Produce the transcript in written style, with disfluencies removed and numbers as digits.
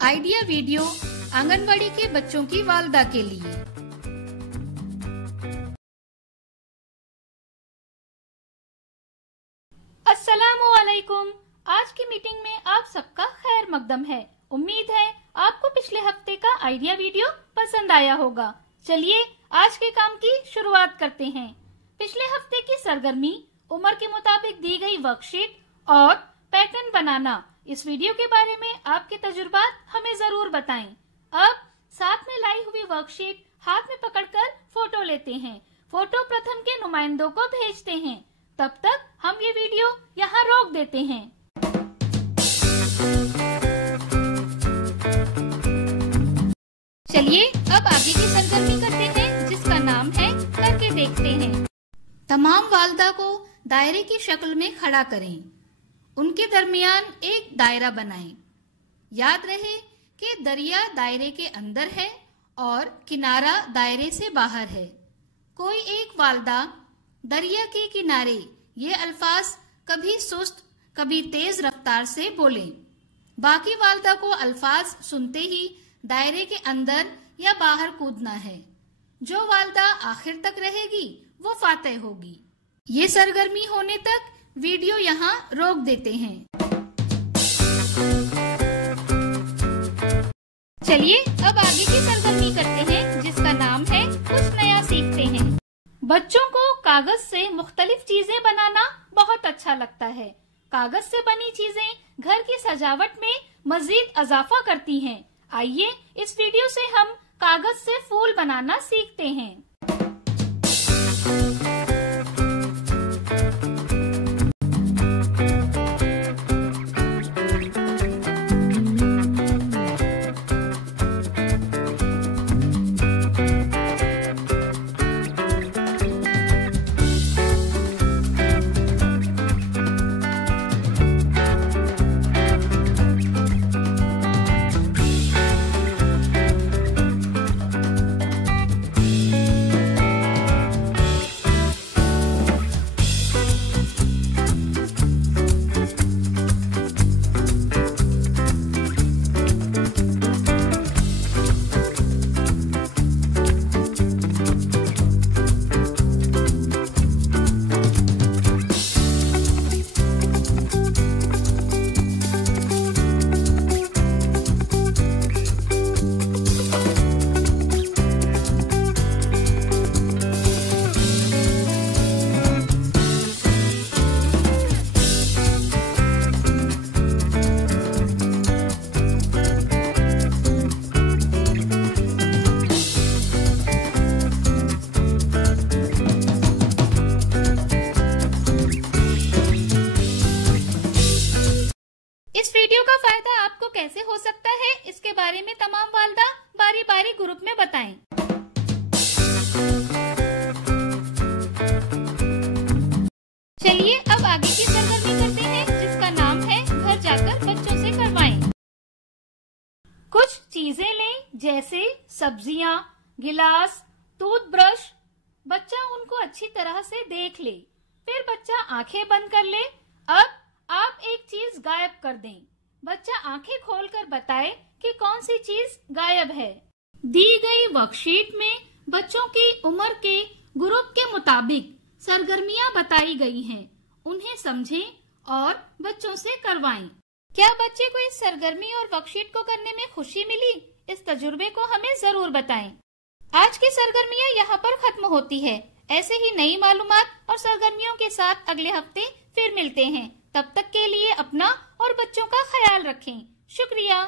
Idea video anganwadi के बच्चों की वालदा के लिए। अस्सलामु अलैकुम। आज की मीटिंग में आप सबका खैर मकदम है। उम्मीद है आपको पिछले हफ्ते का आइडिया वीडियो पसंद आया होगा। चलिए आज के काम की शुरुआत करते हैं। पिछले हफ्ते की सरगर्मी उम्र के मुताबिक दी गई वर्कशीट और पैटर्न बनाना, इस वीडियो के बारे में आपके तजुर्बात हमें जरूर बताएं। अब साथ में लाई हुई वर्कशीट हाथ में पकड़कर फोटो लेते हैं। फोटो प्रथम के नुमाइंदों को भेजते हैं। तब तक हम ये वीडियो यहाँ रोक देते हैं। चलिए अब आगे की सरगर्मी करते हैं, जिसका नाम है करके देखते हैं। तमाम वालदा को दायरे की शक्ल में खड़ा करें। उनके दरमियान एक दायरा बनाएं। याद रहे कि दरिया दायरे के अंदर है और किनारा दायरे से बाहर है। कोई एक वालदा दरिया के किनारे ये अल्फाज कभी सुस्त कभी तेज रफ्तार से बोलें। बाकी वालदा को अल्फाज सुनते ही दायरे के अंदर या बाहर कूदना है। जो वालदा आखिर तक रहेगी वो फातेह होगी। ये सरगर्मी होने तक वीडियो यहाँ रोक देते हैं। चलिए अब आगे की सरगर्मी करते हैं, जिसका नाम है कुछ नया सीखते हैं। बच्चों को कागज से मुख्तलिफ चीजें बनाना बहुत अच्छा लगता है। कागज से बनी चीजें घर की सजावट में मजीद इजाफा करती हैं। आइए इस वीडियो से हम कागज से फूल बनाना सीखते हैं। इस वीडियो का फायदा आपको कैसे हो सकता है, इसके बारे में तमाम वालदा बारी बारी ग्रुप में बताएं। चलिए अब आगे की सरगर्मी करते हैं, जिसका नाम है घर जाकर बच्चों से करवाएं। कुछ चीजें लें, जैसे सब्जियां, गिलास, टूथब्रश। बच्चा उनको अच्छी तरह से देख ले, फिर बच्चा आंखें बंद कर ले। अब आप एक चीज गायब कर दें। बच्चा आंखें खोलकर बताए कि कौन सी चीज गायब है। दी गई वर्कशीट में बच्चों की उम्र के ग्रुप के मुताबिक सरगर्मियां बताई गई हैं। उन्हें समझें और बच्चों से करवाएं। क्या बच्चे को इस सरगर्मी और वर्कशीट को करने में खुशी मिली? इस तजुर्बे को हमें जरूर बताएं। आज की सरगर्मियां यहाँ पर खत्म होती है। ऐसे ही नई मालूमात और सरगर्मियों के साथ अगले हफ्ते फिर मिलते हैं। तब तक के लिए अपना और बच्चों का ख्याल रखें। शुक्रिया।